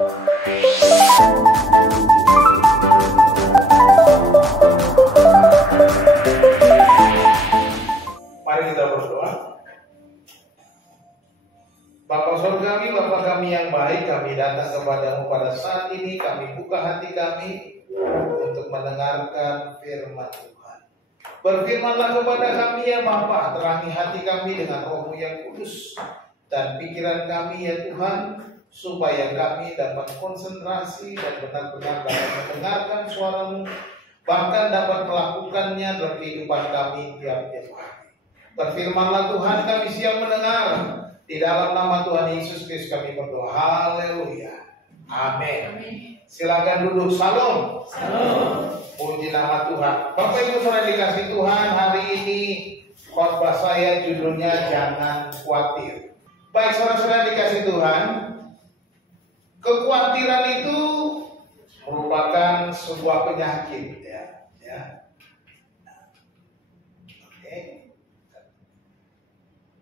Mari kita berdoa. Bapa Surgawi, Bapa kami yang baik, kami datang kepadamu pada saat ini. Kami buka hati kami untuk mendengarkan firman Tuhan. Berfirmanlah kepada kami ya Bapa, terangi hati kami dengan Roh-Mu yang kudus dan pikiran kami ya Tuhan, supaya kami dapat konsentrasi dan benar-benar dapat mendengarkan suara-Mu, bahkan dapat melakukannya dalam kehidupan kami tiap-tiap hari. Berfirmanlah Tuhan, kami siap mendengar. Di dalam nama Tuhan Yesus Kristus kami berdoa. Haleluya. Amin. Silakan duduk. Salam. Salam. Puji nama Tuhan. Bapak Ibu saudara dikasih Tuhan, hari ini khotbah saya judulnya jangan khawatir. Baik saudara-saudara dikasih Tuhan, kekhawatiran itu merupakan sebuah penyakit ya. Oke.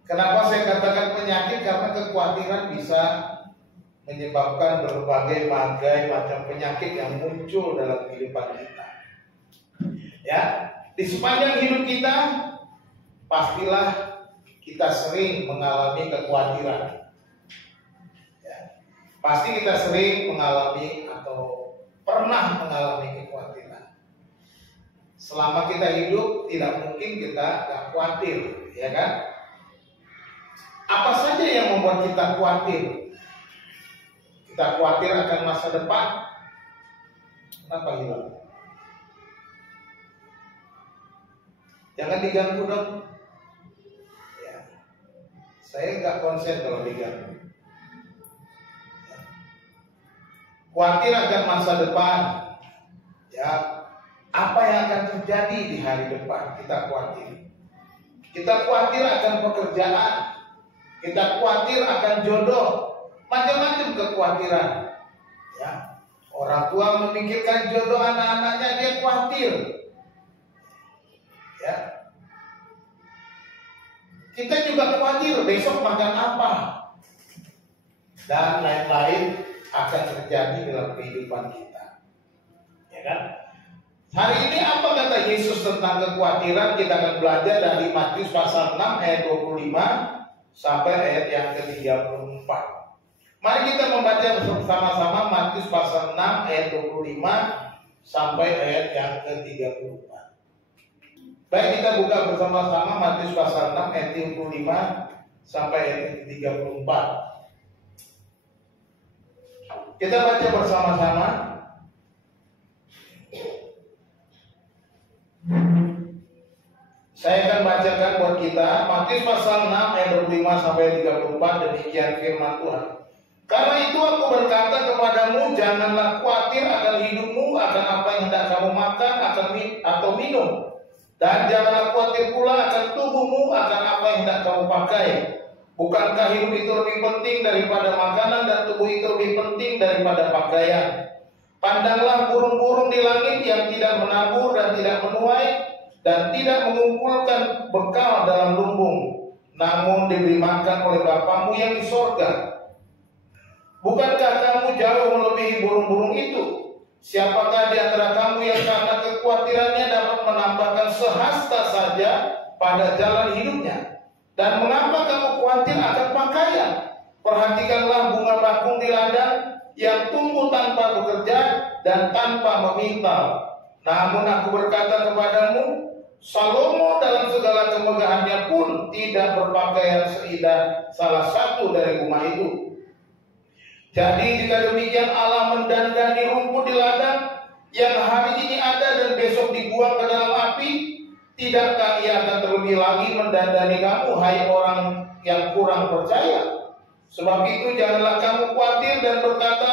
Kenapa saya katakan penyakit? Karena kekhawatiran bisa menyebabkan berbagai macam penyakit yang muncul dalam kehidupan kita. Ya, di sepanjang hidup kita pastilah kita sering mengalami kekhawatiran. Ya, pasti kita sering mengalami atau pernah mengalami kekhawatiran. Selama kita hidup tidak mungkin kita gak khawatir, ya kan? Apa saja yang membuat kita khawatir? Kita khawatir akan masa depan. Kenapa hilang? Jangan diganggu dong. Ya. Saya nggak konsen kalau diganggu. Ya. Khawatir akan masa depan. Ya, apa yang akan terjadi di hari depan kita khawatir. Kita khawatir akan pekerjaan. Kita khawatir akan jodoh. Macam-macam kekhawatiran. Ya. Orang tua memikirkan jodoh anak-anaknya, dia khawatir. Ya. Kita juga khawatir besok makan apa, dan lain-lain akan terjadi dalam kehidupan kita. Ya kan? Hari ini apa kata Yesus tentang kekhawatiran? Kita akan belajar dari Matius pasal 6 ayat 25 sampai ayat yang ke-34. Mari kita membaca bersama-sama Matius pasal 6 ayat 25 sampai ayat yang ke-34. Baik, kita buka bersama-sama Matius pasal 6 ayat 25 sampai ayat ke-34. Kita baca bersama-sama. Saya akan bacakan buat kita Matius pasal 6 ayat 25 sampai 34. Demikian firman Tuhan. Karena itu aku berkata kepadamu, janganlah khawatir akan hidupmu, akan apa yang hendak kamu makan atau minum. Dan janganlah khawatir pula akan tubuhmu, akan apa yang hendak kamu pakai. Bukankah hidup itu lebih penting daripada makanan, dan tubuh itu lebih penting daripada pakaian? Pandanglah burung-burung di langit yang tidak menabur dan tidak menuai, dan tidak mengumpulkan bekal dalam lumbung, namun diberi makan oleh Bapamu yang di sorga. Bukankah kamu jauh melebihi burung-burung itu? Siapakah di antara kamu yang karena kekhawatirannya dapat menambahkan sehasta saja pada jalan hidupnya? Dan mengapa kamu khawatir akan pakaian? Perhatikanlah bunga bakung di ladang yang tumbuh tanpa bekerja dan tanpa memintal. Namun aku berkata kepadamu, Salomo dalam segala kemegahannya pun tidak berpakaian seindah salah satu dari bunga itu. Jadi jika demikian Allah mendandani rumput di ladang yang hari ini ada dan besok dibuang ke dalam api, tidakkah Ia akan terlebih lagi mendandani kamu, hai orang yang kurang percaya? Sebab itu janganlah kamu khawatir dan berkata,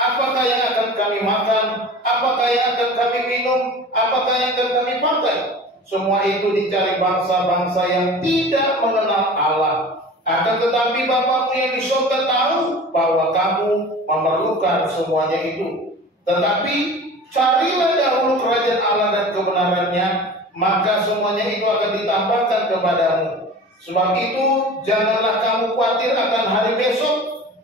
apakah yang akan kami makan, apakah yang akan kami minum, apakah yang akan kami pakai? Semua itu dicari bangsa-bangsa yang tidak mengenal Allah. Akan tetapi Bapamu yang di surga tahu bahwa kamu memerlukan semuanya itu. Tetapi carilah dahulu kerajaan Allah dan kebenarannya, maka semuanya itu akan ditambahkan kepadamu. Sebab itu janganlah kamu khawatir akan hari besok,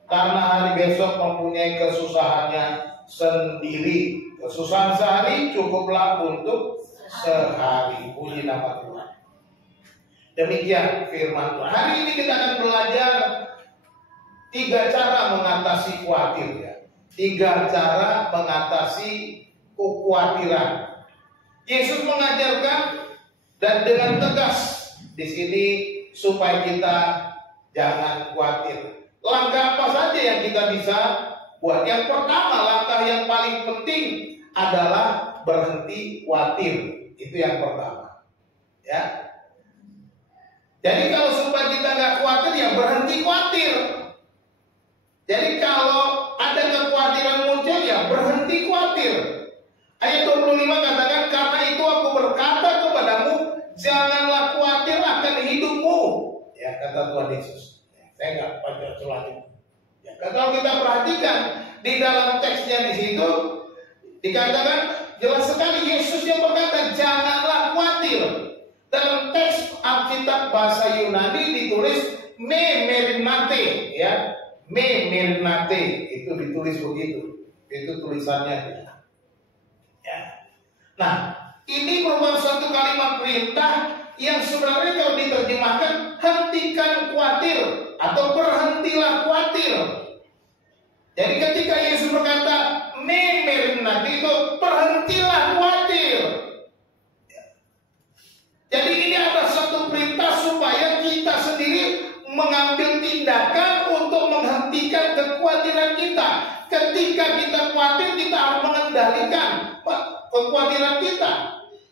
karena hari besok mempunyai kesusahannya sendiri. Kesusahan sehari cukuplah untuk sehari. Puji nama Tuhan. Demikian firman Tuhan. Hari ini kita akan belajar 3 cara mengatasi khawatir, ya. 3 cara mengatasi kekhawatiran. Yesus mengajarkan dan dengan tegas di sini supaya kita jangan khawatir. Langkah apa saja yang kita bisa buat? Yang pertama, langkah yang paling penting adalah berhenti khawatir. Itu yang pertama, ya. Jadi kalau supaya kita nggak khawatir, ya berhenti khawatir. Jadi kalau ada kekhawatiran muncul, ya berhenti khawatir. Ayat 25 katakan, karena itu aku berkata kepadamu, janganlah khawatir akan hidupmu. Ya, kata Tuhan Yesus. Saya nggak baca selanjutnya. Ya, kalau kita perhatikan di dalam teksnya di situ dikatakan jelas sekali Yesus yang berkata janganlah khawatir. Dalam teks Alkitab bahasa Yunani ditulis me merinate, ya, me merinate itu ditulis begitu. Itu tulisannya. Ya. Nah, ini merupakan suatu kalimat perintah yang sebenarnya kalau diterjemahkan hentikan khawatir atau berhentilah khawatir. Jadi ketika Yesus berkata me merinate itu berhentilah khawatir. Jadi ini ada satu perintah supaya kita sendiri mengambil tindakan untuk menghentikan kekhawatiran kita. Ketika kita khawatir, kita harus mengendalikan kekhawatiran kita.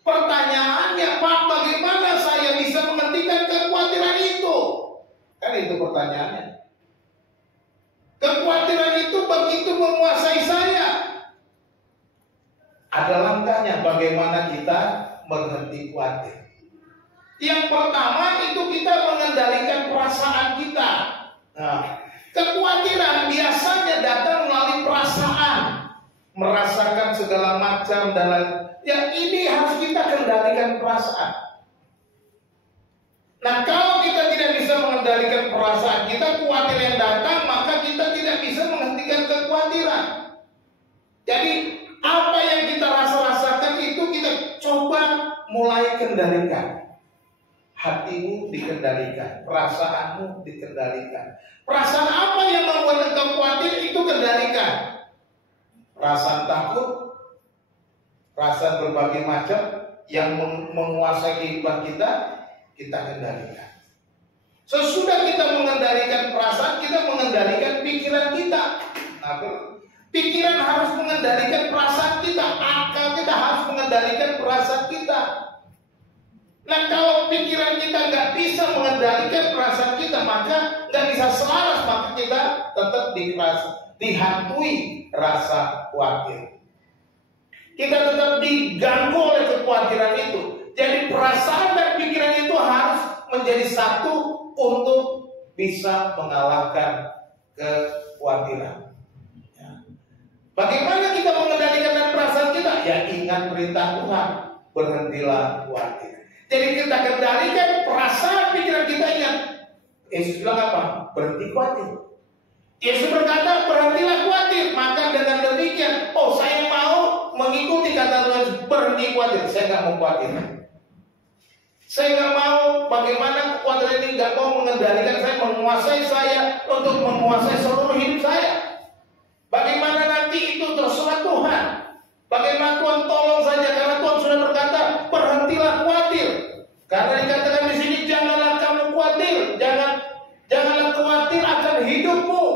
Pertanyaannya, Pak, bagaimana saya bisa menghentikan kekhawatiran itu? Kan itu pertanyaannya. Kekhawatiran itu begitu menguasai saya. Ada langkahnya bagaimana kita menghenti khawatir. Yang pertama itu kita mengendalikan perasaan kita. Nah, kekhawatiran biasanya datang melalui perasaan, merasakan segala macam dan lain. Ya, ini harus kita kendalikan perasaan. Nah, kalau kita tidak bisa mengendalikan perasaan kita, khawatir yang datang, maka kita tidak bisa menghentikan kekhawatiran. Jadi, apa yang kita rasakan itu kita coba mulai kendalikan. Hatimu dikendalikan, perasaanmu dikendalikan. Perasaan apa yang membuat engkau khawatir itu kendalikan. Perasaan takut, perasaan berbagai macam yang menguasai kehidupan kita kendalikan. Sesudah kita mengendalikan perasaan, kita mengendalikan pikiran kita. Nah, pikiran harus mengendalikan perasaan kita, akal kita harus mengendalikan perasaan kita. Nah, kalau pikiran kita nggak bisa mengendalikan perasaan kita, maka nggak bisa selaras, maka kita tetap dihantui rasa khawatir. Kita tetap diganggu oleh kekhawatiran itu. Jadi perasaan dan pikiran itu harus menjadi satu untuk bisa mengalahkan kekhawatiran. Ya. Bagaimana kita mengendalikan perasaan kita? Ya, ingat perintah Tuhan, berhentilah khawatir. Jadi kita kendalikan perasaan pikiran kita, ingat. Yesus bilang apa? Berhenti khawatir. Yesus berkata berhentilah khawatir. Maka dengan demikian, oh saya mau mengikuti kata Tuhan, berhenti khawatir. Saya nggak mau khawatir. Saya nggak mau bagaimana kekhawatiran ini nggak mau mengendalikan saya, menguasai saya untuk menguasai seluruh hidup saya. Bagaimana nanti itu terserah Tuhan. Bagaimana Tuhan tolong saja, karena Tuhan sudah berkata berhentilah khawatir. Karena dikatakan di sini janganlah kamu khawatir, janganlah khawatir akan hidupmu,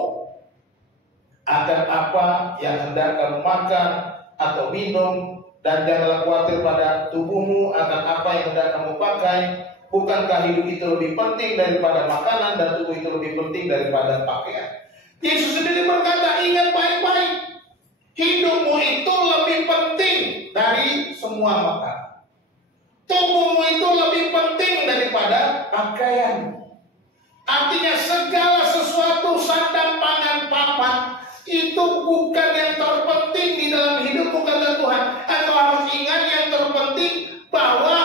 akan apa yang hendak kamu makan atau minum, dan janganlah khawatir pada tubuhmu akan apa yang hendak kamu pakai. Bukankah hidup itu lebih penting daripada makanan dan tubuh itu lebih penting daripada pakaian? Yesus sendiri berkata, ingat baik-baik. Hidupmu itu lebih penting dari semua makanan. Tubuhmu itu lebih penting daripada pakaian. Artinya segala sesuatu, sandang, pangan, papan, itu bukan yang terpenting di dalam hidupmu, kata Tuhan. Engkau harus ingat yang terpenting bahwa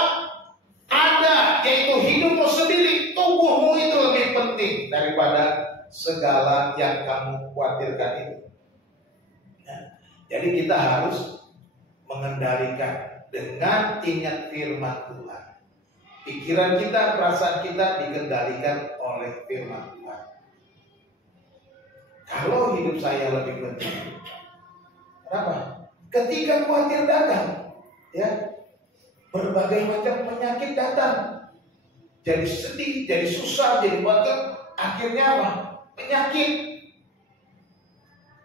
ada, yaitu hidupmu sendiri. Tubuhmu itu lebih penting daripada segala segala yang kamu khawatirkan itu. Nah, jadi kita harus mengendalikan dengan ingat firman Tuhan. Pikiran kita, perasaan kita dikendalikan oleh firman Tuhan. Kalau hidup saya lebih penting, kenapa? Ketika khawatir datang, ya, berbagai macam penyakit datang, jadi sedih, jadi susah, jadi khawatir. Akhirnya apa? Penyakit.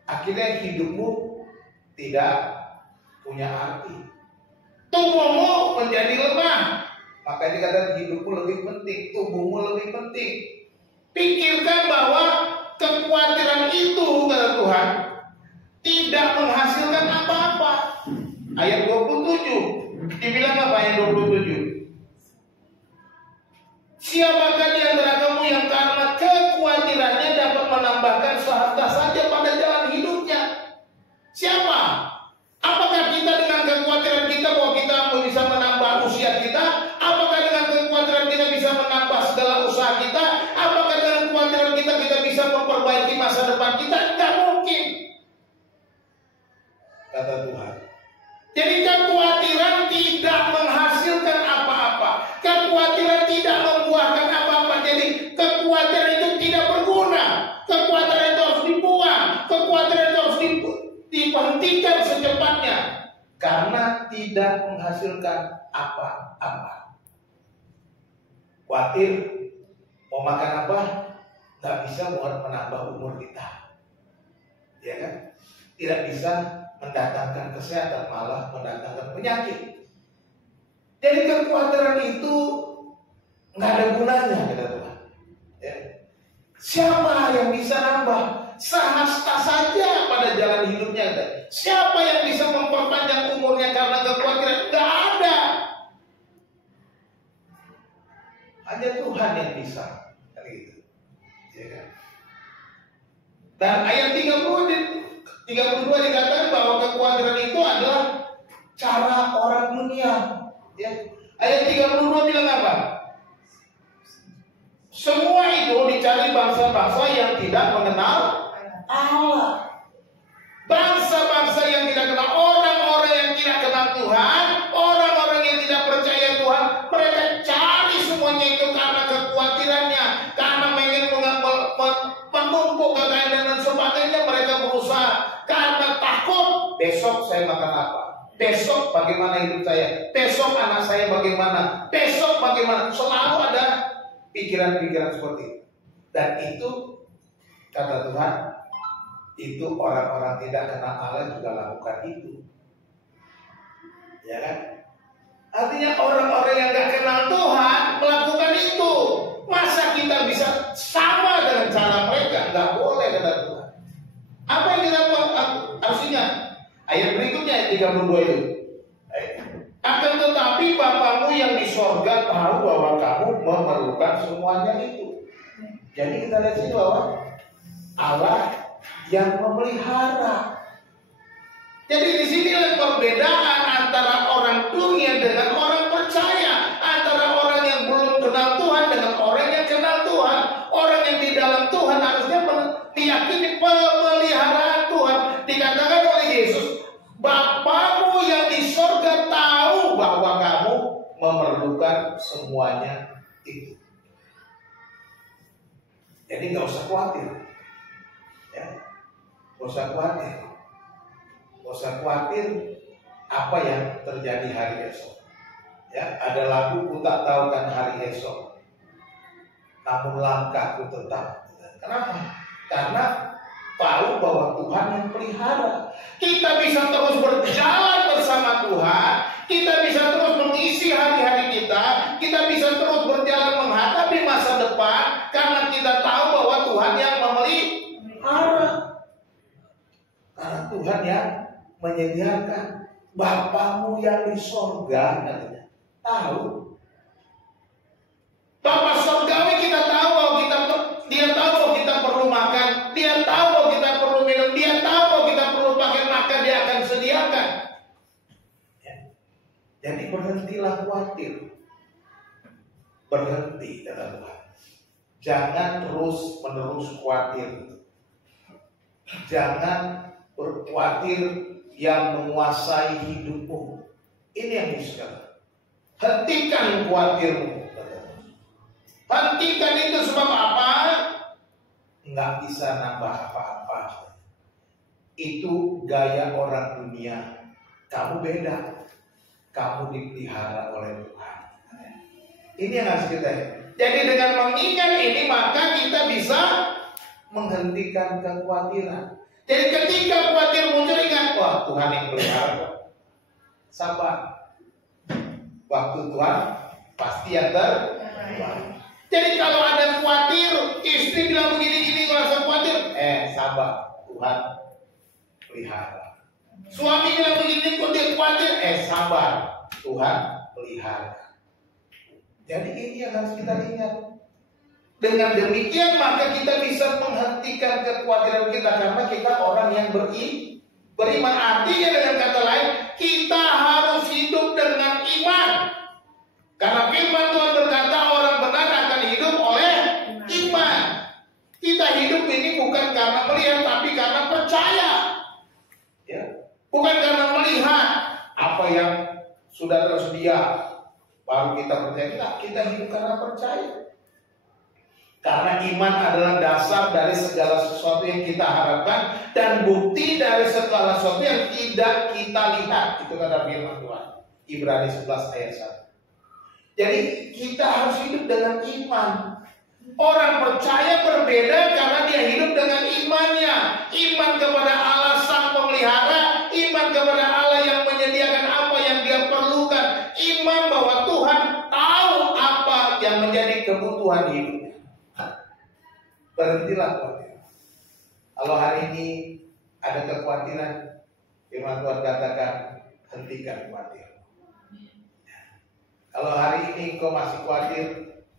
Akhirnya hidupmu tidak punya arti. Tubuhmu menjadi lemah. Makanya kata hidupmu lebih penting, tubuhmu lebih penting. Pikirkan bahwa kekhawatiran itu, kata Tuhan, tidak menghasilkan apa-apa. Ayat 27, dibilang apa ayat 27? Siapakah di antara kamu yang karena kekhawatirannya dapat menambahkan sehasta saja pada jalan hidupnya? Siapa? Apakah kita dengan kekhawatiran kita bahwa kita bisa menambah usia kita? Apakah dengan kekhawatiran kita bisa menambah segala usaha kita? Apakah dengan kekhawatiran kita bisa memperbaiki masa depan kita? Tidak mungkin, kata Tuhan. Jadi kekhawatiran tidak menghasilkan apa-apa. Kekhawatiran tidak membuahkan apa-apa. Jadi kekhawatiran itu tidak berguna. Kekhawatiran itu harus dibuang. Kekhawatiran itu harus diberhentikan secepatnya. Karena tidak menghasilkan apa-apa. Khawatir mau makan apa? Nggak bisa buat menambah umur kita. Ya kan? Tidak bisa mendatangkan kesehatan, malah mendatangkan penyakit. Jadi kekhawatiran itu nggak ada gunanya, kata Tuhan. Ya. Siapa yang bisa nambah sehasta saja pada jalan hidupnya? Siapa yang bisa memperpanjang umurnya karena kekhawatiran? Nggak ada. Hanya Tuhan yang bisa. Kan gitu. Ya kan? Dan ayat 32 dikatakan bahwa kekhawatiran itu adalah cara orang dunia. Ya. Ayat 32 bilang apa? Semua itu dicari bangsa-bangsa yang tidak mengenal Allah. Bangsa-bangsa yang tidak kenal, orang-orang yang tidak kenal Tuhan, orang-orang yang tidak percaya Tuhan, mereka cari semuanya itu karena kekhawatirannya, karena ingin menumpuk kekayaan dan sebagainya. Mereka berusaha karena takut, besok saya makan apa? Besok bagaimana hidup saya? Besok anak saya bagaimana? Besok bagaimana? Selalu ada pikiran-pikiran seperti itu. Dan itu, kata Tuhan, itu orang-orang tidak kenal Allah juga lakukan itu. Ya kan? Artinya orang-orang yang gak kenal Tuhan melakukan itu. Masa kita bisa sama dengan cara mereka? Gak boleh, kata Tuhan. Apa yang kita harus ingat? Ayat berikutnya, ayat 32 itu. Akan tetapi Bapamu yang di sorga tahu bahwa kamu memerlukan semuanya itu. Jadi kita lihat sini bahwa Allah yang memelihara. Jadi di sini perbedaan antara orang dunia dengan orang percaya, antara orang yang belum kenal Tuhan dengan orang yang kenal Tuhan. Orang yang di dalam Tuhan harusnya meyakini pemeliharaan Tuhan. Dikatakan oleh Yesus, Bapamu yang di sorga tahu bahwa kamu memerlukan semuanya itu. Jadi nggak usah khawatir, ya, nggak usah khawatir, nggak usah khawatir apa yang terjadi hari esok. Ya, ada lagu ku tak tahu kan hari esok, namun langkahku tetap. Kenapa? Karena tahu bahwa Tuhan yang pelihara. Kita bisa terus berjalan bersama Tuhan. Kita bisa terus mengisi hari-hari kita. Kita bisa terus berjalan menghadapi masa depan. Karena kita tahu bahwa Tuhan yang memelihara. Karena Tuhan yang menyediakan. Bapamu yang di sorga, katanya, tahu. Bapa sorgawi kita tahu bahwa dia tahu bahwa kita perlu makan. Dia tahu bahwa kita perlu minum. Dia tahu bahwa kita perlu pakai makan. Dia akan sediakan. Ya. Jadi berhentilah khawatir. Berhenti, kata Tuhan. Jangan terus menerus khawatir. Jangan berkhawatir yang menguasai hidupmu. Ini yang Yesus. Hentikan khawatirmu. Hentikan itu sebab apa? Nggak bisa nambah apa-apa. Itu gaya orang dunia. Kamu beda. Kamu dipelihara oleh Tuhan. Ini yang harus kita. Jadi dengan mengingat ini maka kita bisa menghentikan kekhawatiran. Jadi ketika khawatir muncul, ingat, wah Tuhan yang pelihara. Sabar. Waktu Tuhan pasti yang terbaik. Jadi kalau ada khawatir, istri bilang begini-gini, rasa khawatir, sabar, Tuhan pelihara. Suami bilang begini, kok dia khawatir, sabar, Tuhan pelihara. Jadi ini yang harus kita ingat. Dengan demikian maka kita bisa menghentikan kekhawatiran kita, karena kita orang yang beriman. Artinya dengan kata lain, kita harus hidup dengan iman. Karena firman Tuhan berkata orang benar akan hidup oleh iman. Kita hidup ini bukan karena melihat, tapi karena percaya. Ya. Bukan karena melihat apa yang sudah tersedia baru kita percaya. Kita hidup karena percaya. Karena iman adalah dasar dari segala sesuatu yang kita harapkan dan bukti dari segala sesuatu yang tidak kita lihat. Itu kata firman Tuhan. Ibrani 11 ayat 1. Jadi kita harus hidup dengan iman. Orang percaya berbeda karena dia hidup dengan imannya. Iman kepada Allah Sang Pemelihara, iman kepada Allah yang menyediakan apa yang dia perlukan, iman bahwa Tuhan tahu apa yang menjadi kebutuhan hidup. Berhentilah khawatir. Kalau hari ini ada kekhawatiran, firman Tuhan katakan, hentikan khawatir. Kalau hari ini kau masih khawatir,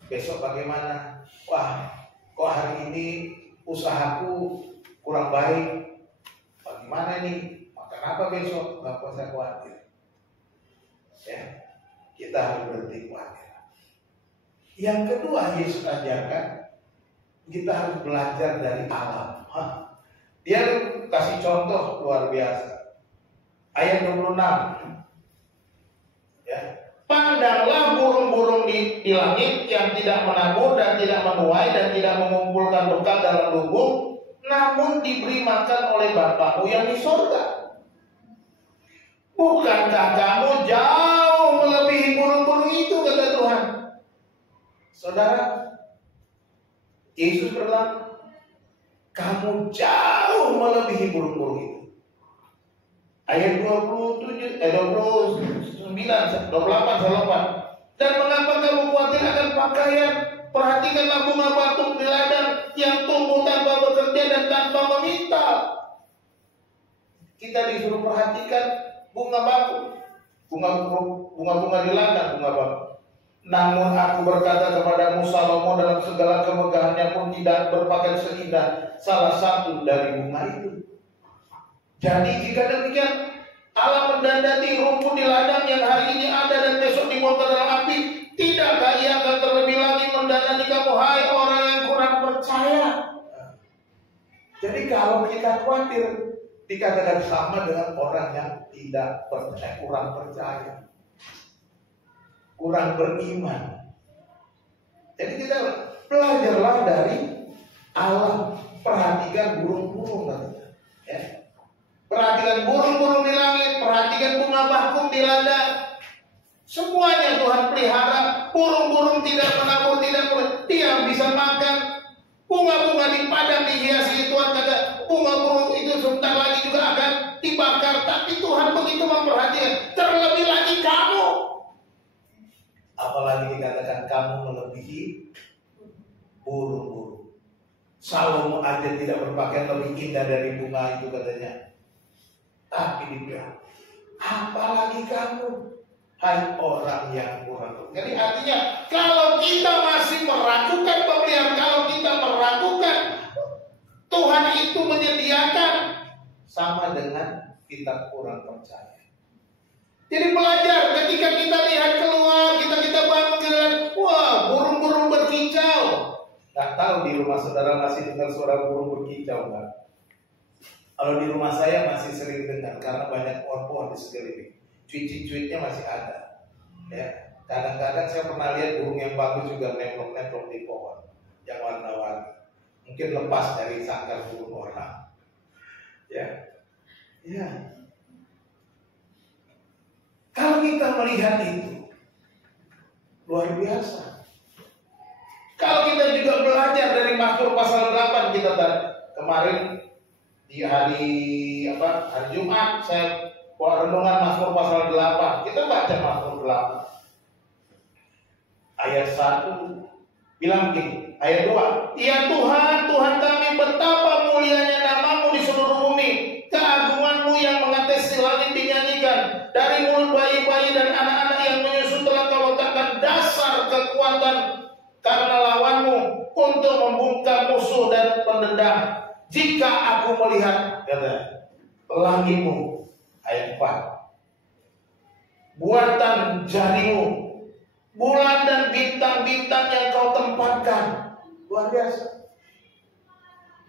besok bagaimana? Wah, kok hari ini usahaku kurang baik, bagaimana nih? Makan apa besok? Gak usah khawatir. Ya, kita harus berhenti khawatir. Yang kedua, Yesus ajarkan, kita harus belajar dari alam. Dia kasih contoh luar biasa. Ayat 26. Ya. Pandanglah burung-burung di langit yang tidak menabur dan tidak menuai dan tidak mengumpulkan bekal dalam lumbung, namun diberi makan oleh Bapa-Mu yang di sorga. Bukankah kamu jauh melebihi burung-burung itu, kata Tuhan. Saudara, Yesus berkata, kamu jauh melebihi burung-burung itu. Ayat 28, 28. Dan mengapa kamu khawatir akan pakaian? Perhatikanlah bunga batuk di ladang yang tumbuh tanpa bekerja dan tanpa meminta. Kita disuruh perhatikan bunga batuk, bunga-bunga di ladang, bunga batuk. Namun aku berkata kepadamu, Salomo dalam segala kemegahannya pun tidak berpakaian seindah salah satu dari bunga itu. Jadi jika demikian, Allah mendandati rumput di ladang yang hari ini ada dan besok dibongkar dalam api, tidakkah Ia akan terlebih lagi mendandati kamu, hai orang yang kurang percaya? Jadi kalau kita khawatir, dikatakan sama dengan orang yang tidak percaya, kurang percaya, kurang beriman. Jadi kita belajarlah dari alam. Perhatikan burung-burung, ya. Perhatikan burung-burung di langit, perhatikan bunga bakung di ladang. Semuanya Tuhan pelihara. Burung-burung tidak menabur, tidak boleh. Dia bisa makan. Bunga-bunga di padang dihiasi, Tuhan kata bunga-burung itu sebentar lagi juga akan dibakar. Tapi Tuhan begitu memperhatikan. Terlebih lagi kamu. Apalagi dikatakan kamu melebihi burung-burung. Salomo aja tidak berpakaian lebih indah dari bunga itu, katanya. Tapi dibilang, apalagi kamu, hai orang yang kurang. Jadi artinya, kalau kita masih meragukan pembelian, kalau kita meragukan Tuhan itu menyediakan, sama dengan kita kurang percaya. Jadi belajar, ketika kita lihat keluar, kita bangun, wah burung-burung berkicau. Tak tahu di rumah saudara masih dengar suara burung berkicau enggak? Kalau di rumah saya masih sering dengar karena banyak pohon-pohon di sekeliling. Cuit-cuitnya masih ada. Ya, kadang-kadang saya pernah lihat burung yang bagus juga nemplok-nemplok di pohon yang warna-warni. Mungkin lepas dari sangkar burung orang. Ya, ya. Kalau kita melihat itu luar biasa. Kalau kita juga belajar dari Mazmur pasal 8, kita kemarin di hari Jumat saya buat renungan Mazmur pasal 8. Kita baca Mazmur 8. Ayat 1 bilang begini, ayat 2. Ya Tuhan, Tuhan kami, betapa mulianya nama-Mu di seluruh bumi. Keagungan-Mu yang mengatasi langit dinyanyikan. Dari mulut bayi-bayi dan anak-anak yang menyusu telah Kau letakkan dasar kekuatan karena lawan-Mu untuk membungkam musuh dan pendendam. Jika aku melihat, kata, langit-Mu, ayat 4, buatan jari-Mu, bulan dan bintang-bintang yang Kau tempatkan. Luar biasa.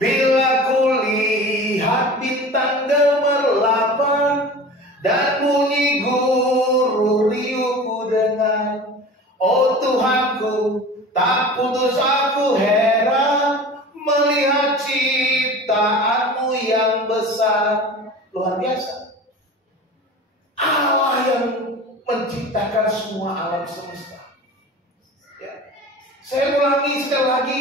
Bila kulihat bintang gemerlapan dan bunyi guru riuh dengar, oh Tuhanku, tak putus aku heran melihat ciptaan-Mu yang besar. Luar biasa. Allah yang menciptakan semua alam semesta. Ya. Saya ulangi sekali lagi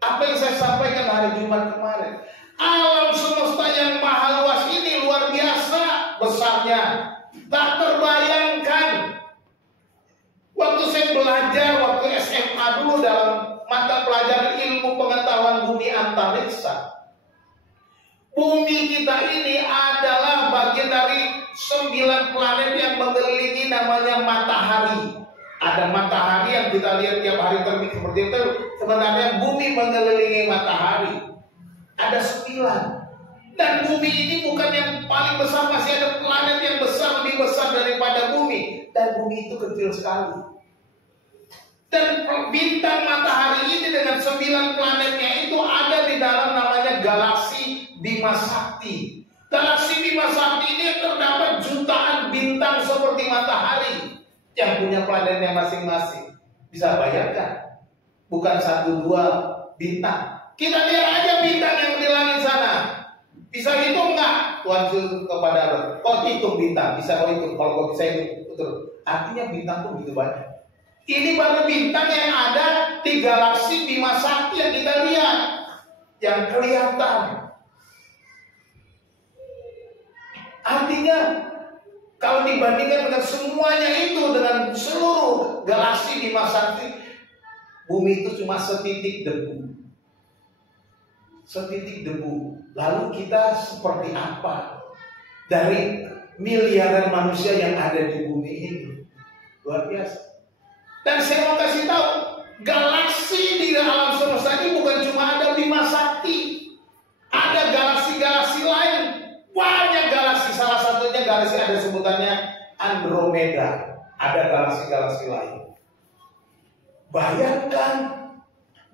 apa yang saya sampaikan hari Jumat kemarin. Alam semesta yang maha luas ini luar biasa besarnya. Tak terbayangkan. Waktu saya belajar, waktu SMA dulu dalam mata pelajaran ilmu pengetahuan bumi antariksa. Bumi kita ini adalah bagian dari 9 planet yang mengelilingi namanya matahari. Ada matahari yang kita lihat tiap hari terbit seperti itu. Sebenarnya bumi mengelilingi matahari. Ada 9. Dan bumi ini bukan yang paling besar. Masih ada planet yang besar, lebih besar daripada bumi. Dan bumi itu kecil sekali. Dan bintang matahari ini dengan 9 planetnya itu ada di dalam namanya galaksi Bima Sakti. Galaksi Bima Sakti ini terdapat jutaan bintang seperti matahari yang punya planetnya masing-masing. Bisa bayangkan? Bukan 1-2 bintang. Kita lihat aja bintang yang di langit sana. Bisa hitung nggak? Tuhan kepada Allah, kau hitung bintang. Bisa kau hitung? Kalau kau bisa hitung, betul. Artinya bintang tuh begitu banyak. Ini baru bintang yang ada di galaksi Bima Sakti yang kita lihat, yang kelihatan. Artinya kalau dibandingkan dengan semuanya itu, dengan seluruh galaksi Bima Sakti, bumi itu cuma setitik debu. Setitik debu. Lalu kita seperti apa dari miliaran manusia yang ada di bumi ini? Luar biasa. Dan saya mau kasih tahu, galaksi di alam semesta ini bukan cuma ada Bima Sakti. Ada galaksi-galaksi lain. Banyak galaksi. Salah satunya galaksi ada sebutannya Andromeda. Ada galaksi-galaksi lain. Bayangkan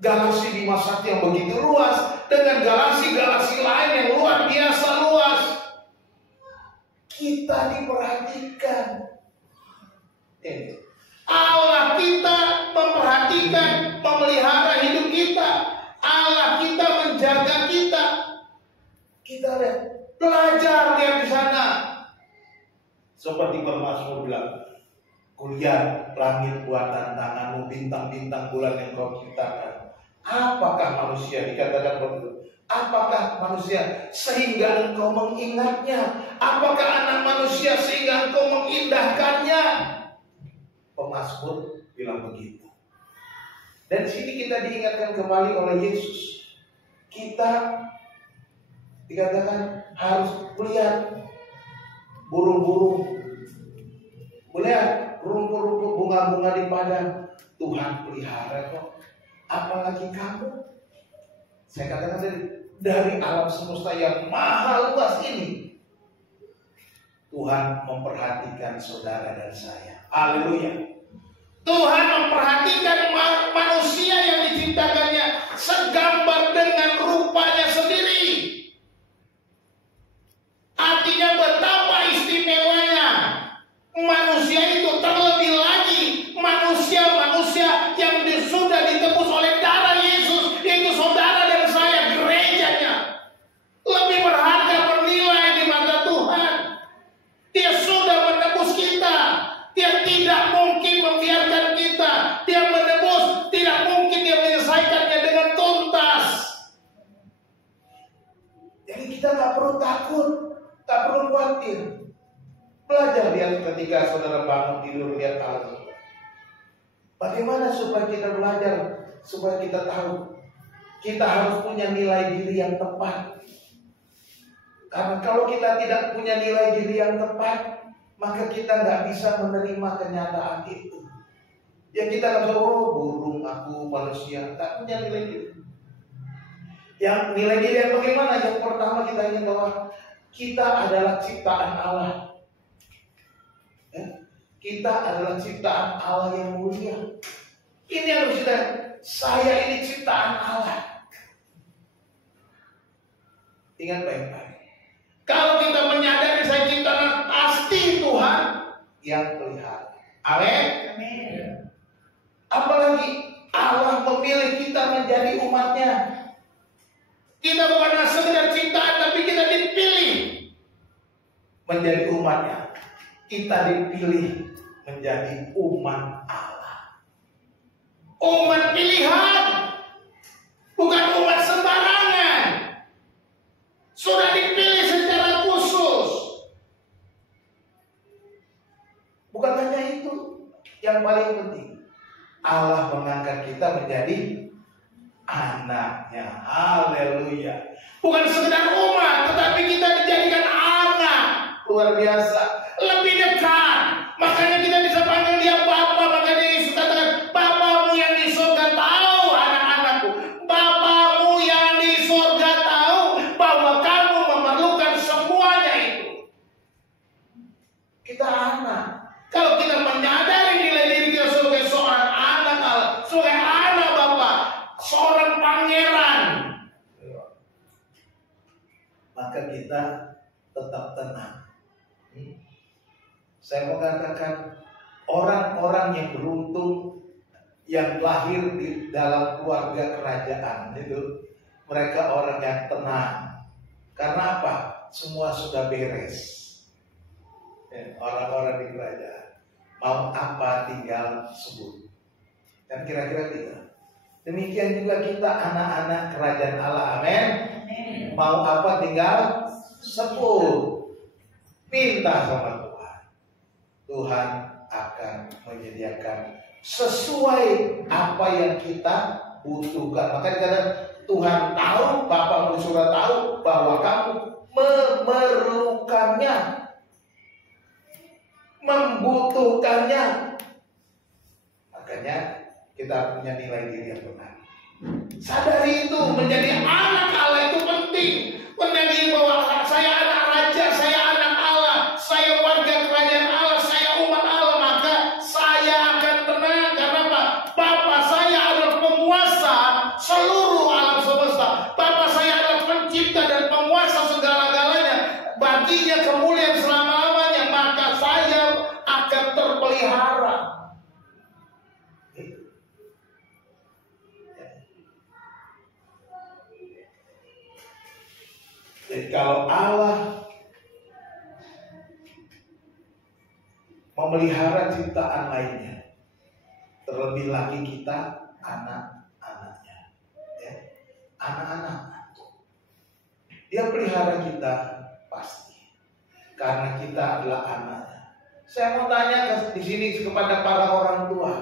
galaksi Bima Sakti yang begitu luas dengan galaksi-galaksi lain yang luar biasa luas. Kita diperhatikan. Allah kita memperhatikan, memelihara hidup kita. Allah kita menjaga kita. Kita lihat, belajar lihat di sana. Seperti Mazmur bilang, kulihat langit buatan tanganmu, bintang-bintang bulan yang Kau ciptakan. Apakah manusia, dikatakan begitu? Apakah manusia sehingga engkau mengingatnya? Apakah anak manusia sehingga engkau mengindahkannya? Pemazmur bilang begitu. Dan sini kita diingatkan kembali oleh Yesus. Kita dikatakan harus melihat burung-burung, melihat rumput-rumput bunga-bunga di padang. Tuhan pelihara kok. Apalagi kamu. Saya katakan dari alam semesta yang maha luas ini, Tuhan memperhatikan saudara dan saya. Haleluya. Tuhan memperhatikan manusia yang diciptakannya segambar dengan rupanya sendiri. Artinya betapa istimewanya manusia itu, terlebih lagi manusia-manusia yang sudah ditebus oleh darah Yesus, yaitu saudara dan saya, gerejanya. Lebih berharga, bernilai di mata Tuhan. Dia sudah menebus kita. Dia tidak mungkin membiarkan kita. Dia menebus, tidak mungkin dia menyelesaikannya dengan tuntas. Jadi kita gak perlu takut, tak perlu khawatir. Belajar lihat ketika saudara bangun tidur, lihat Allah. Bagaimana supaya kita belajar, supaya kita tahu kita harus punya nilai diri yang tepat. Karena kalau kita tidak punya nilai diri yang tepat, maka kita nggak bisa menerima kenyataan itu. Ya kita nggak tahu, burung aku manusia, tak punya nilai diri. Yang nilai diri yang bagaimana? Yang pertama kita ingin bahwa kita adalah ciptaan Allah. Kita adalah ciptaan Allah yang mulia. Ini yang harus kita, saya ini ciptaan Allah. Ingat baik-baik. Kalau kita menyadari saya ciptaan, pasti Tuhan yang pelihara. Amin. Apalagi Allah memilih kita menjadi umatnya. Kita bukan sekedar ciptaan, tapi kita dipilih menjadi umatnya. Kita dipilih menjadi umat Allah. Umat pilihan, bukan umat sembarangan. Sudah dipilih secara khusus. Bukan hanya itu, yang paling penting, Allah mengangkat kita menjadi anaknya. Haleluya. Bukan sekedar umat, tetapi kita dijadikan anak. Luar biasa. Lebih dekat. Makanya kita bisa panggil dia Bapa. Makanya Yesus katakan, Bapamu yang di surga tahu anak-anakku. Bapamu yang di surga tahu bahwa kamu memerlukan semuanya itu. Kita anak. Kalau kita menyadari nilai diri kita sebagai seorang anak Allah, sebagai anak Bapa, seorang pangeran, maka kita tetap tenang. Saya mau katakan, orang-orang yang beruntung yang lahir di dalam keluarga kerajaan itu, mereka orang yang tenang. Karena apa? Semua sudah beres. Orang-orang di kerajaan mau apa tinggal sebut. Dan kira-kira kita. Demikian juga kita anak-anak kerajaan Allah. Amin. Mau apa tinggal sebut. Minta sama Tuhan. Tuhan akan menyediakan sesuai apa yang kita butuhkan. Makanya kadang Tuhan tahu, Bapamu sudah tahu bahwa kamu memerlukannya, membutuhkannya. Makanya kita punya nilai diri yang benar. Sadari itu, menjadi anak Allah itu penting. Menjadi bahwa saya anak raja, saya anak Allah, saya warga kerajaan Allah, saya umat Allah, maka saya akan tenang. Karena apa? Bapa saya adalah penguasa seluruh alam semesta. Bapa saya adalah pencipta dan penguasa segala-galanya. Baginya kemuliaan selama-lamanya, maka saya akan terpelihara. Jadi kalau Allah memelihara ciptaan lainnya, terlebih lagi kita anak-anaknya, ya. Anak-anak, dia pelihara kita pasti, karena kita adalah anaknya. Saya mau tanya di sini kepada para orang tua,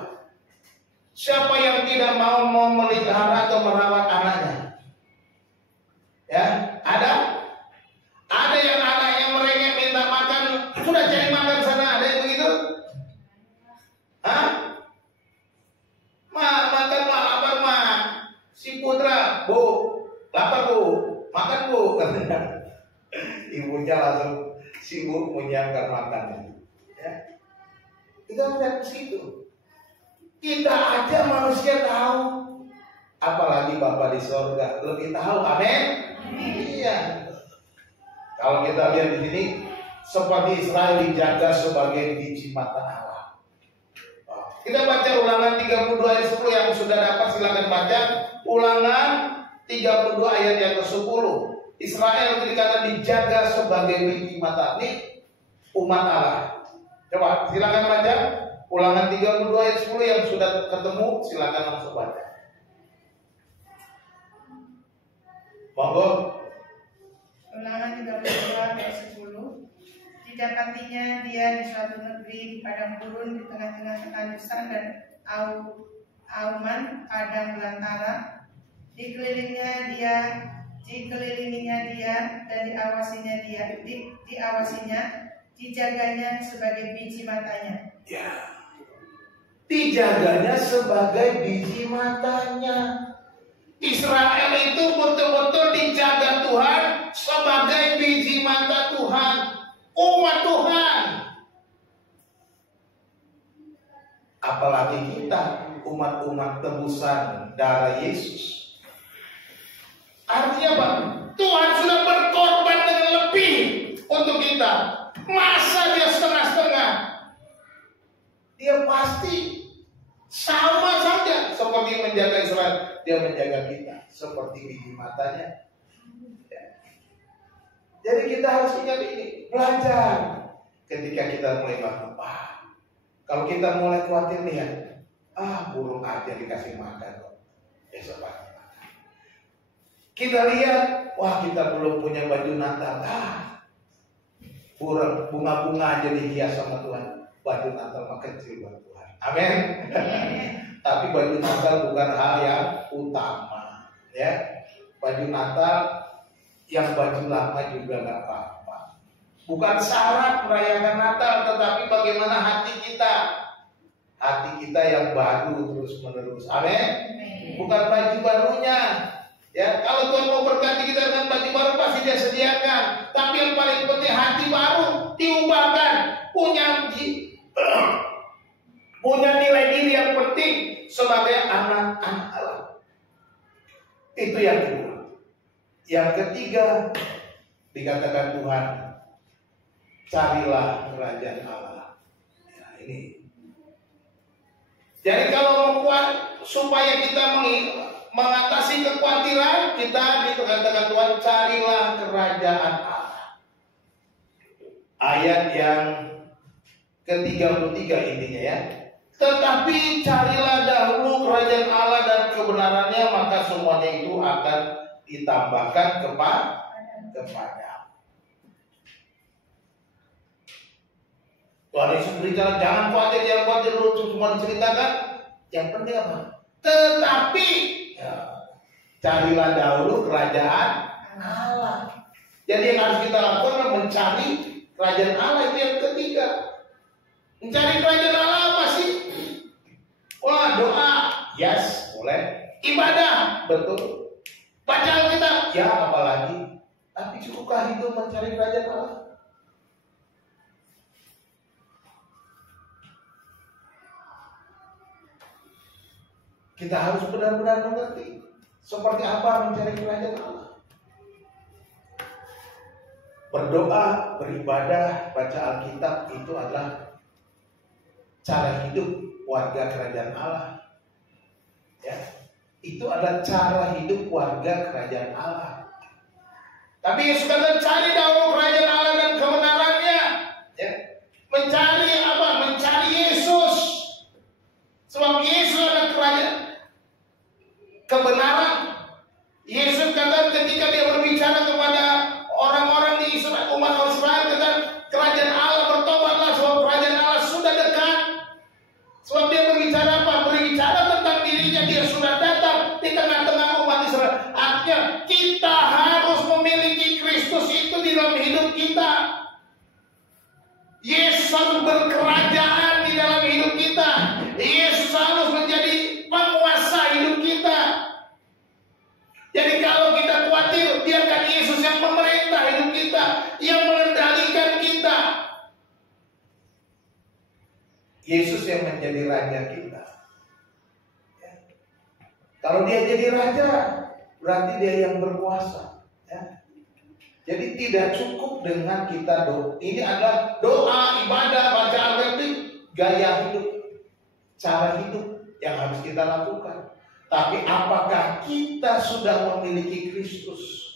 siapa yang tidak mau memelihara atau merawat anaknya? Ya, ada? Ada yang anaknya merengek minta makan, sudah cari makan sana, ada yang begitu? Hah? Makan lapar si putra, Bu, lapar Bu, makan Bu. Ibunya langsung sibuk menyiapkan makanan. Ya. Kita lihat ke situ. Kita aja manusia tahu apalagi Bapa di sorga lebih tahu. Amin. Iya. Kalau kita lihat di sini, seperti Israel dijaga sebagai biji mata Allah. Kita baca Ulangan 32 ayat 10 yang sudah dapat, silakan baca. Ulangan 32 ayat yang ke-10. Israel dikatakan dijaga sebagai biji mata. Ini umat Allah. Coba silakan baca Ulangan 32 ayat 10 yang sudah ketemu, silakan langsung baca. Monggo. Ulangan 32 ayat 10. Didapatinya dia di suatu negeri di padang gurun di tengah-tengah ketandusan dan auman padang belantara. Dikelilinginya dia dan diawasinya, dijaganya sebagai biji matanya. Ya. Dijaganya sebagai biji matanya. Israel itu betul-betul dijaga Tuhan sebagai biji mata Tuhan, umat Tuhan. Apalagi kita, umat-umat tebusan darah Yesus. Artinya apa? Tuhan sudah berkorban dengan lebih untuk kita. Masa dia setengah-setengah? Dia pasti sama saja seperti menjaga Israel. Dia menjaga kita seperti biji matanya. Jadi kita harus ingat ini, belajar. Ketika kita mulai bangun, kalau kita mulai khawatir lihat, burung aja dikasih makan kok. Besok pagi makan. Kita lihat, kita belum punya baju Natal. Bunga-bunga aja dihias sama Tuhan. Baju Natal mah kecil buat Tuhan. Amin. Tapi baju Natal bukan hal yang utama, ya. Baju Natal yang baju lama juga nggak apa-apa. Bukan syarat merayakan Natal, tetapi bagaimana hati kita. Hati kita yang baru terus menerus. Amin. Bukan baju barunya. Ya, kalau Tuhan mau berkati kita dengan baju baru pasti Dia sediakan. Tapi yang paling penting hati baru diubahkan, punya nilai diri yang penting sebagai anak-anak Allah. Itu yang kedua. Yang ketiga dikatakan Tuhan, carilah kerajaan Allah. Ya, ini. Jadi kalau mau supaya kita mengatasi kekhawatiran, kita dikatakan Tuhan, carilah kerajaan Allah. Ayat yang ke-33 intinya ya. Tetapi carilah dahulu kerajaan Allah dan kebenarannya, maka semuanya itu akan ditambahkan kepada. Tuhan Yesus berbicara, jangan khawatir dulu semua diceritakan. Yang penting apa? Tetapi carilah dahulu kerajaan Allah. Jadi yang harus kita lakukan adalah mencari kerajaan Allah. Itu yang ketiga. Mencari kerajaan Allah apa sih? Doa, yes, boleh. Ibadah, betul. Baca Alkitab, ya apalagi. Tapi cukupkah itu mencari kerajaan Allah? Kita harus benar-benar mengerti seperti apa mencari kerajaan Allah. Berdoa, beribadah, baca Alkitab itu adalah cara hidup warga kerajaan Allah. Ya, itu adalah cara hidup warga kerajaan Allah. Tapi Yesus kata, cari dahulu kerajaan Allah dan kebenarannya. Ya. Mencari apa? Mencari Yesus. Sebab Yesus adalah kerajaan kebenaran. Yesus kata ketika dia berbicara kepada orang-orang di Israel, umat Israel, kata kerajaan Allah, bertobatlah sebab kerajaan Allah sudah dekat. Sebab dia berbicara apa? Berbicara tentang dirinya, dia sudah datang di tengah-tengah umat Israel. Artinya kita harus memiliki Kristus itu di dalam hidup kita. Yesus harus berkerajaan di dalam hidup kita. Yesus harus menjadi penguasa hidup kita. Jadi kalau kita khawatir, biarkan Yesus yang memerintah hidup kita, yang mengendalikan kita. Yesus yang menjadi raja kita. Kalau dia jadi raja, berarti dia yang berkuasa. Ya. Jadi tidak cukup dengan kita doa. Ini adalah doa, ibadah, baca Al-Quran, gaya hidup, cara hidup yang harus kita lakukan. Tapi apakah kita sudah memiliki Kristus?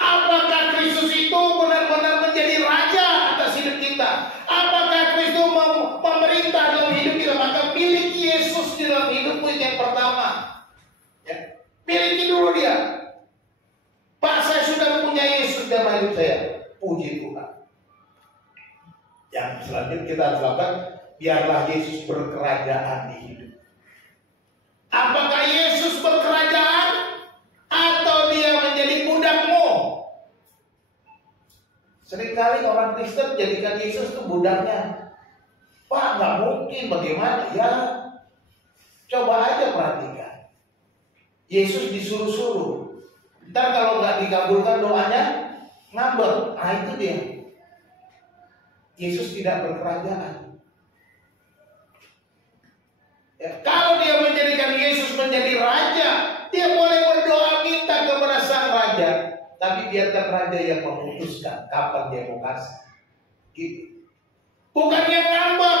Apakah Kristus itu benar-benar menjadi raja atas hidup kita? Apakah Kristus memerintah dalam hidup kita? Maka miliki Yesus di dalam hidupmu yang pertama. Ya. Miliki dulu dia. Pak, saya sudah punya Yesus dalam hidup saya. Puji Tuhan. Yang selanjutnya kita harus lakukan, biarlah Yesus berkerajaan di hidup. Apakah Yesus berkerajaan atau dia menjadi budakmu? Seringkali orang Kristen jadikan Yesus itu budaknya. Pak, nggak mungkin, bagaimana? Ya, coba aja perhatikan. Yesus disuruh-suruh. Ntar kalau nggak dikabulkan doanya, ngambek. Nah itu dia. Yesus tidak berkerajaan. Ya, kalau dia menjadikan Yesus menjadi raja, dia boleh berdoa minta kepada sang raja. Tapi biarkan raja yang memutuskan kapan dia mau kasih. Gitu. Bukan yang ngambek.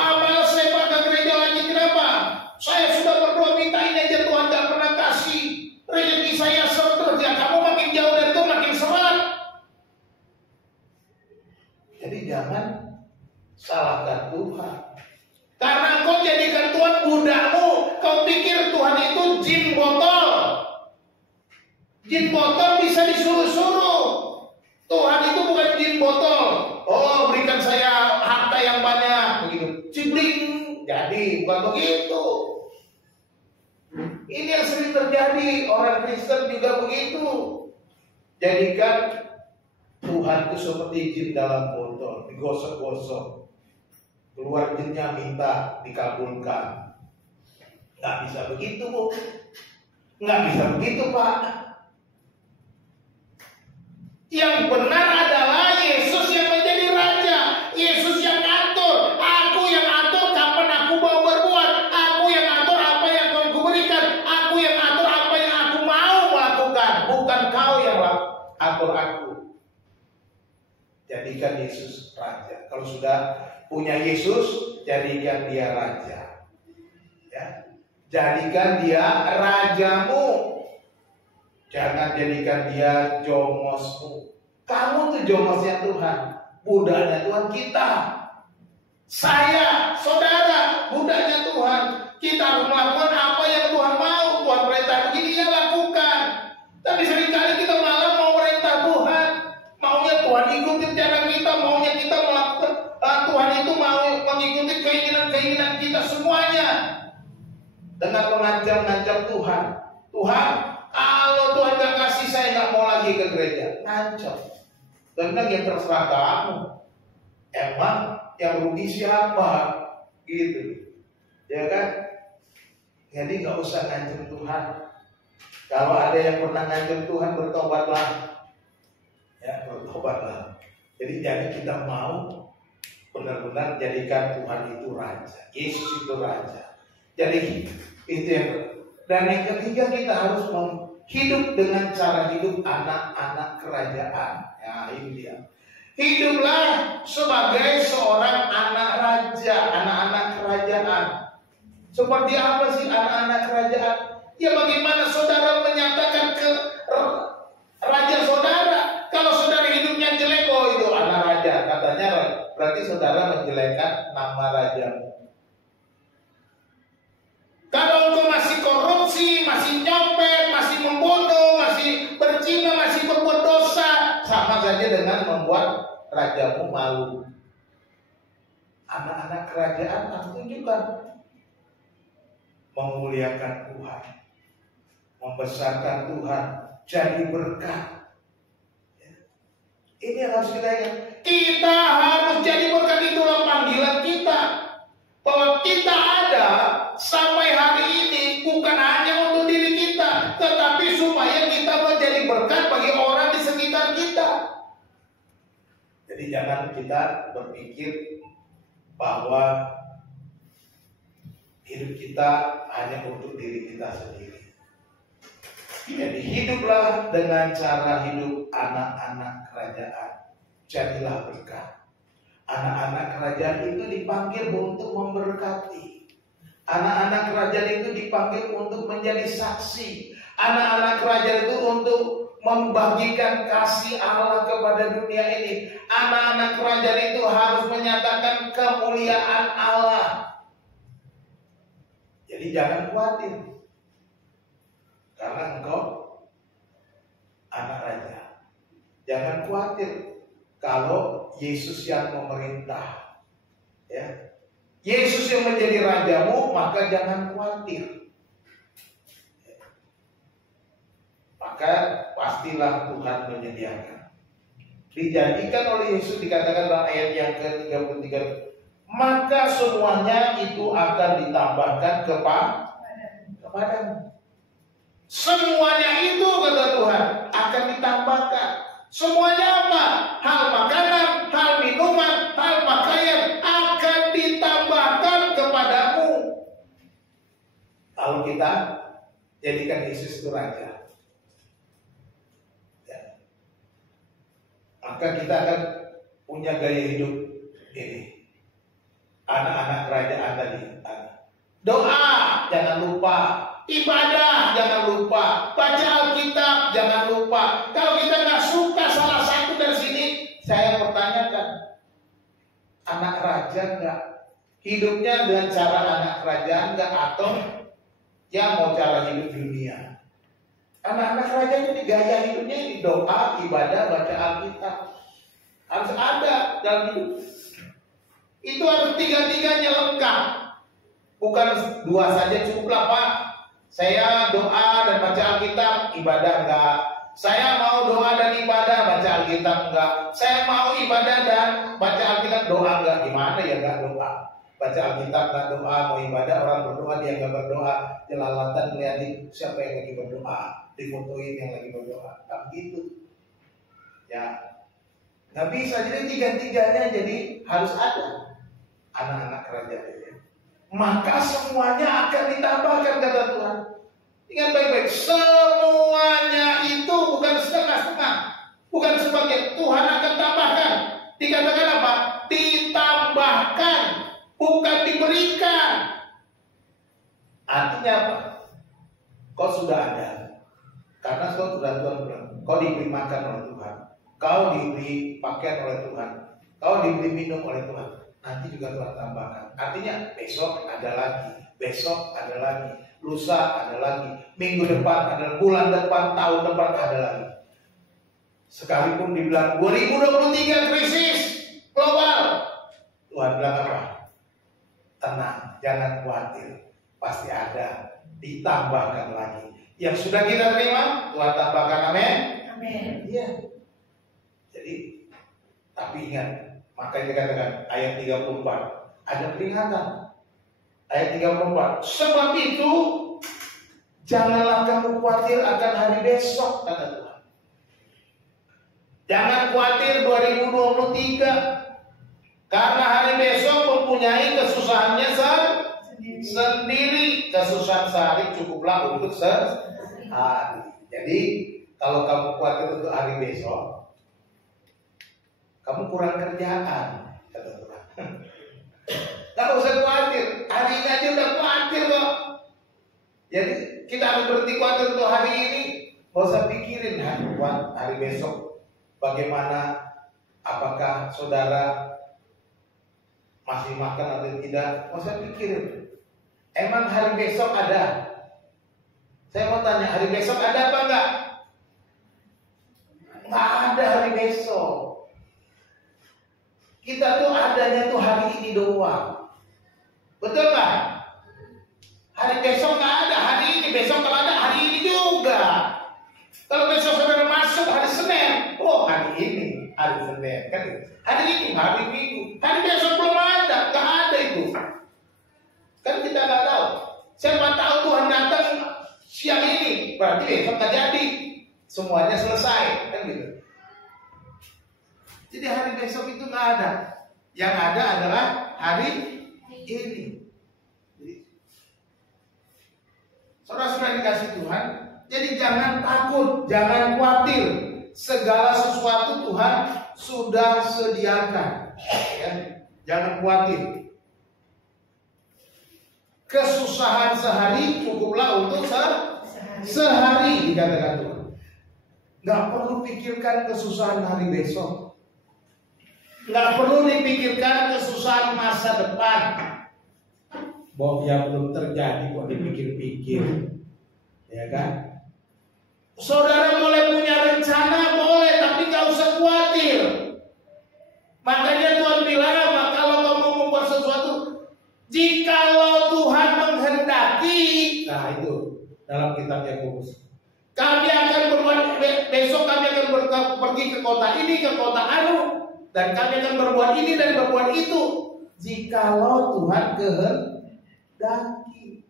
Amal saya pada gereja lagi, kenapa? Saya sudah berdoa minta ini aja, Tuhan tak pernah kasih. Rezeki saya terus ya, kamu makin jauh dari itu makin serat. Jadi jangan salahkan Tuhan. Karena kau jadikan Tuhan budakmu, kau pikir Tuhan itu jin botol. Jin botol bisa disuruh-suruh. Tuhan itu bukan jin botol. Oh, berikan saya harta yang banyak, begitu. Cibling, jadi bukan begitu. Ini yang sering terjadi, orang Kristen juga begitu. Jadikan Tuhan itu seperti jin dalam botol, digosok-gosok. Keluar jinnya minta dikabulkan. Nggak bisa begitu, Bu. Nggak bisa begitu, Pak. Yang benar adalah Yesus yang menjadi raja. Yesus yang atur. Aku yang atur kapan aku mau berbuat. Aku yang atur apa yang kau kuberikan. Aku yang atur apa yang aku mau melakukan. Bukan kau yang atur aku. Jadikan Yesus raja. Kalau sudah punya Yesus, jadikan dia raja. Ya. Jadikan dia rajamu. Jangan jadikan dia jomosmu. Kamu tuh jomosnya Tuhan, budaknya Tuhan kita. Saya, saudara, budaknya Tuhan. Kita harus melakukan apa yang Tuhan mau. Tuhan perintah begini, ya lakukan. Tapi seringkali kita malah mau perintah Tuhan. Maunya Tuhan ikuti cara kita, maunya kita melakukan. Tuhan itu mau mengikuti keinginan-keinginan kita semuanya. Dengan mengancam-ngancam Tuhan. Tuhan, kalau Tuhan gak kasih, saya gak mau lagi ke gereja. Ngancam. Karena yang terserah kamu. Emang yang rugi siapa? Gitu. Ya kan? Jadi gak usah ngancam Tuhan. Kalau ada yang pernah ngancam Tuhan, bertobatlah. Ya, bertobatlah. Jadi kita mau benar-benar jadikan Tuhan itu raja. Yesus itu raja. Jadi itu yang. Dan yang ketiga, kita harus hidup dengan cara hidup anak-anak kerajaan. Ya, ini dia. Hiduplah sebagai seorang anak raja, anak-anak kerajaan. Seperti apa sih anak-anak kerajaan? Ya bagaimana saudara menyatakan ke raja saudara? Kalau saudara hidupnya jelek, oh itu anak raja. Katanya berarti saudara menjelekkan nama rajamu. Kalau engkau masih korupsi, masih nyopet, masih membunuh, masih berzina, masih berbuat dosa, sama saja dengan membuat rajamu malu. Anak-anak kerajaan harus tunjukkan memuliakan Tuhan, membesarkan Tuhan, jadi berkat. Ini yang harus kita ingat. Kita harus jadi berkat, itulah panggilan kita. Bahwa kita ada sampai hari ini bukan hanya untuk diri kita, tetapi supaya kita menjadi berkat bagi orang di sekitar kita. Jadi jangan kita berpikir bahwa hidup kita hanya untuk diri kita sendiri. Jadi hiduplah dengan cara hidup anak-anak kerajaan. Jadilah berkat. Anak-anak kerajaan itu dipanggil untuk memberkati. Anak-anak kerajaan itu dipanggil untuk menjadi saksi. Anak-anak kerajaan itu untuk membagikan kasih Allah kepada dunia ini. Anak-anak kerajaan itu harus menyatakan kemuliaan Allah. Jadi jangan khawatir, karena engkau anak raja. Jangan khawatir kalau Yesus yang memerintah, ya. Yesus yang menjadi rajamu, maka jangan khawatir. Maka pastilah Tuhan menyediakan. Dijanjikan oleh Yesus, dikatakan dalam ayat yang ke-33, maka semuanya itu akan ditambahkan kepadamu. Semuanya itu, kata Tuhan, akan ditambahkan. Semuanya apa? Hal makanan, hal minuman, hal pakaian akan ditambahkan kepadamu. Kalau kita jadikan Yesus itu raja, ya, maka kita akan punya gaya hidup ini. Anak-anak kerajaan tadi. Doa jangan lupa, ibadah jangan lupa, baca Alkitab jangan lupa. Kalau kita nggak suka salah satu dari sini, saya pertanyakan, anak raja nggak? Hidupnya dengan cara anak kerajaan nggak, atau yang mau cara hidup dunia? Anak-anak kerajaan jadi gaya hidupnya ini doa, ibadah, baca Alkitab. Harus ada dalam hidup. Itu harus tiga-tiganya lengkap. Bukan dua saja cukuplah, Pak. Saya doa dan baca Alkitab, ibadah enggak. Saya mau doa dan ibadah, baca Alkitab enggak. Saya mau ibadah dan baca Alkitab, doa enggak. Gimana ya enggak doa? Baca Alkitab enggak doa, mau ibadah orang berdoa dia enggak berdoa. Jelalatan melihatin siapa yang lagi berdoa, difotoin yang lagi berdoa. Tak gitu. Ya. Nggak bisa, jadi tiga-tiganya jadi harus ada. Anak-anak kerajaan ini. Maka semuanya akan ditambahkan, kata Tuhan. Ingat baik-baik, semuanya itu bukan setengah-setengah, bukan sebagian. Tuhan akan tambahkan. Dikatakan apa? Ditambahkan, bukan diberikan. Artinya apa? Kau sudah ada, karena kau sudah Tuhan bilang. Kau diberi makan oleh Tuhan, kau diberi pakaian oleh Tuhan, kau diberi minum oleh Tuhan. Nanti juga Tuhan tambahkan. Artinya besok ada lagi, besok ada lagi, lusa ada lagi, minggu depan ada, bulan depan, tahun depan ada lagi. Sekalipun dibilang 2023 krisis global, Tuhan bilang apa? Tenang, jangan khawatir, pasti ada, ditambahkan lagi. Yang sudah kita terima, Tuhan tambahkan, amin. Amin. Iya. Jadi, tapi ingat. Maka dikatakan ayat 34 ada peringatan. Ayat 34, sebab itu janganlah kamu khawatir akan hari besok, kata Tuhan. Jangan khawatir 2023, karena hari besok mempunyai kesusahannya sendiri. Kesusahan sehari cukuplah untuk sehari. Jadi kalau kamu khawatir untuk hari besok, kamu kurang kerjaan, kata Tuhan. Gak usah khawatir, hari ini aja udah khawatir kok. Jadi kita harus berhenti khawatir untuk hari ini. Gak usah pikirin hari besok bagaimana, apakah saudara masih makan atau tidak. Gak usah pikirin. Emang hari besok ada? Saya mau tanya, hari besok ada apa enggak? Nggak ada hari besok. Kita tuh adanya tuh hari ini doang. Betul nggak? Hari besok nggak ada. Hari ini, besok kalau ada, hari ini juga. Kalau besok saudara masuk hari Senin, oh hari ini, hari Senin kan? Hari ini, hari Minggu, hari besok belum ada, nggak ada itu. Kan kita nggak tahu. Siapa tahu Tuhan datang siang ini, berarti besok nggak jadi. Semuanya selesai, kan gitu. Jadi hari besok itu nggak ada. Yang ada adalah hari ini. Jadi, Saudara-saudara dikasih Tuhan, jadi jangan takut, jangan khawatir. Segala sesuatu Tuhan sudah sediakan. Ya, jangan khawatir. Kesusahan sehari cukuplah untuk sehari dikatakan Tuhan. Nggak perlu pikirkan kesusahan hari besok. Nggak perlu dipikirkan kesusahan masa depan. Bahwa yang belum terjadi kok dipikir-pikir, ya kan? Saudara boleh punya rencana, boleh, tapi nggak usah khawatir. Makanya Tuhan bilang apa? Kalau kamu membuat sesuatu, jikalau Tuhan menghendaki, nah itu dalam kitab Yakobus. Kami akan berbuat, besok kami akan pergi ke kota ini, ke kota anu, dan kami akan berbuat ini dan berbuat itu. Jikalau Tuhan kehendaki.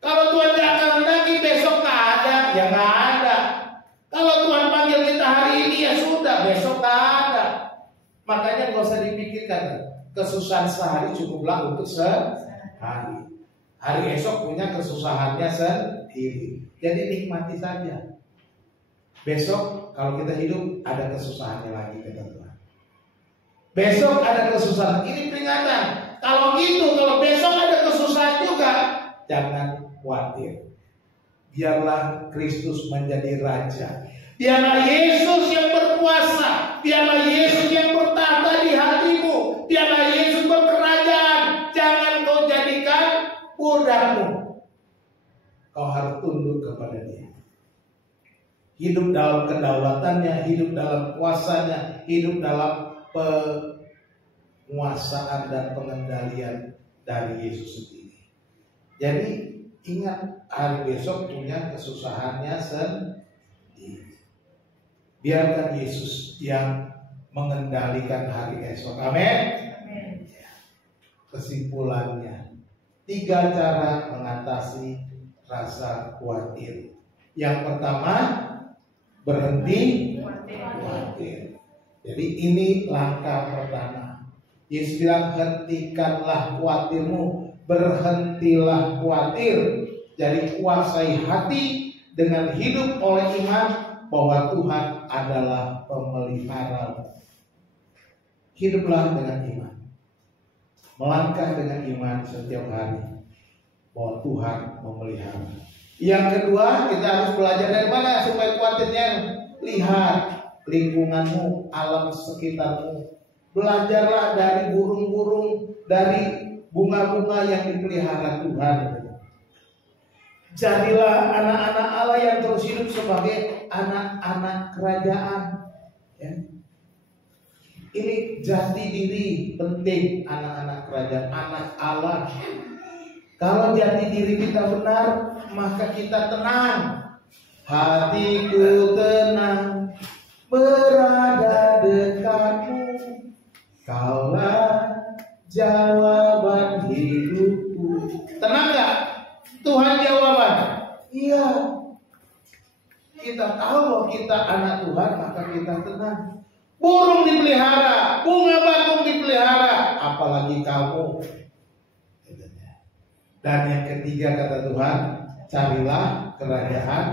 Kalau Tuhan tidak kehendaki, besok nggak ada, ya nggak ada. Kalau Tuhan panggil kita hari ini, ya sudah, besok nggak ada. Makanya nggak usah dipikirkan. Kesusahan sehari cukuplah untuk sehari. Hari esok punya kesusahannya sendiri. Jadi nikmati saja. Besok kalau kita hidup ada kesusahannya lagi, kata Tuhan. Besok ada kesusahan. Ini peringatan. Kalau gitu, kalau besok ada kesusahan juga, jangan khawatir. Biarlah Kristus menjadi raja. Biarlah Yesus yang berkuasa. Biarlah Yesus yang bertahta di hatimu. Biarlah Yesus berkerajaan. Jangan kau jadikan budakmu. Kau harus tunduk kepada Dia. Hidup dalam kedaulatannya, hidup dalam kuasanya, hidup dalam penguasaan dan pengendalian dari Yesus sendiri. Jadi ingat, hari besok punya kesusahannya sendiri. Biarkan Yesus yang mengendalikan hari esok. Amin. Kesimpulannya, 3 cara mengatasi rasa khawatir. Yang pertama, berhenti khawatir. Jadi ini langkah pertama. Yesus bilang, hentikanlah khawatirmu, berhentilah khawatir. Jadi kuasai hati dengan hidup oleh iman bahwa Tuhan adalah pemelihara. Hiduplah dengan iman. Melangkah dengan iman setiap hari bahwa Tuhan memelihara. Yang kedua, kita harus belajar dari mana supaya khawatirnya. Lihat lingkunganmu, alam sekitarmu. Belajarlah dari burung-burung, dari bunga-bunga yang dipelihara Tuhan. Jadilah anak-anak Allah yang terus hidup sebagai anak-anak kerajaan. Ya. Ini jati diri penting, anak-anak kerajaan, anak Allah. Kalau jati diri kita benar, maka kita tenang. Hatiku tenang, berada dekatmu. Kaulah jawaban hidupku. Tenang gak? Tuhan jawaban. Iya. Kita tahu bahwa kita anak Tuhan, maka kita tenang. Burung dipelihara, bunga bakung dipelihara, apalagi kamu. Dan yang ketiga kata Tuhan, carilah kerajaan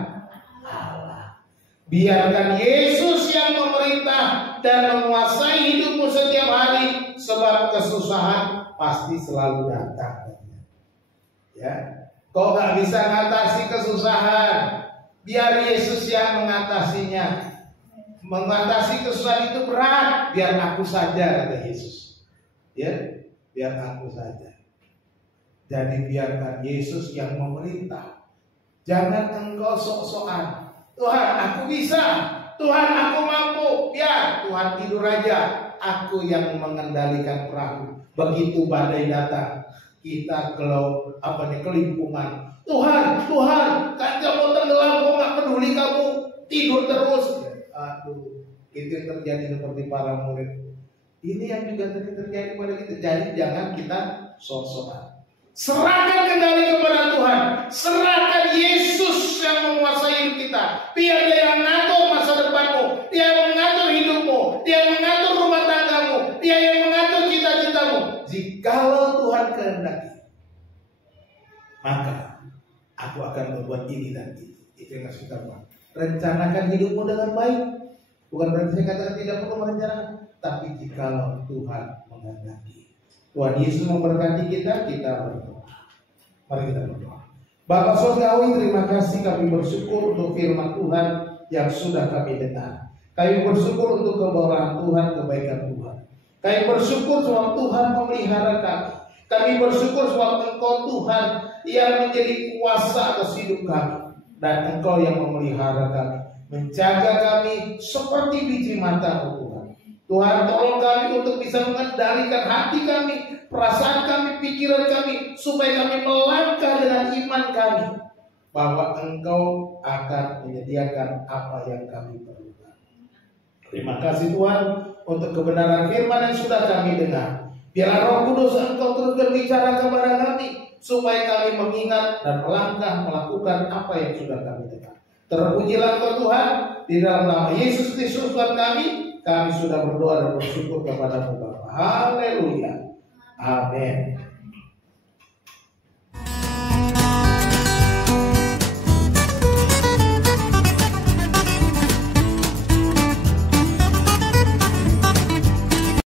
Allah. Biarkan Yesus yang memerintah dan menguasai hidupmu setiap hari, sebab kesusahan pasti selalu datang. Ya, kau gak bisa mengatasi kesusahan, biar Yesus yang mengatasinya. Mengatasi kesusahan itu berat, biar aku saja, kata Yesus. Ya, biar aku saja. Jadi biarkan Yesus yang memerintah. Jangan engkau sok-sokan. Tuhan aku bisa, Tuhan aku mampu. Biar Tuhan tidur aja. Aku yang mengendalikan perahu. Begitu badai datang, kita kelimpungan. Tuhan, kan kamu tenggelam, kok gak peduli kamu tidur terus. Aduh, itu yang terjadi seperti para murid. Ini yang juga terjadi pada kita. Jadi jangan kita sok-sokan. Serahkan kendali kepada Tuhan. Serahkan Yesus yang menguasai hidup kita. Biar Dia yang mengatur masa depanmu, Dia yang mengatur hidupmu, Dia yang mengatur rumah tanggamu, Dia yang mengatur cita-citamu. Jikalau Tuhan kehendaki, maka Aku akan berbuat ini dan itu. Itu yang harus kita buat. Rencanakan hidupmu dengan baik. Bukan berarti saya katakan tidak perlu merencanakan, tapi jikalau Tuhan menghendaki. Tuhan Yesus memberkati kita berdoa. Mari kita berdoa. Bapa Surgawi, terima kasih, kami bersyukur untuk firman Tuhan yang sudah kami dengar. Kami bersyukur untuk kebenaran Tuhan, kebaikan Tuhan. Kami bersyukur sebab Tuhan memelihara kami. Kami bersyukur sebab Engkau Tuhan yang menjadi kuasa atas hidup kami. Dan Engkau yang memelihara kami, menjaga kami seperti biji mata Tuhan. Tuhan, tolong kami untuk bisa mengendalikan hati kami, perasaan kami, pikiran kami, supaya kami melangkah dengan iman kami bahwa Engkau akan menyediakan apa yang kami perlukan. Terima kasih Tuhan untuk kebenaran firman yang sudah kami dengar. Biarlah Roh Kudus Engkau terus berbicara kepada kami, supaya kami mengingat dan melangkah melakukan apa yang sudah kami dengar. Terpujilah Engkau Tuhan, di dalam nama Yesus Kristus Tuhan kami sudah berdoa dan bersyukur kepada-Mu Bapa. Haleluya. Amin.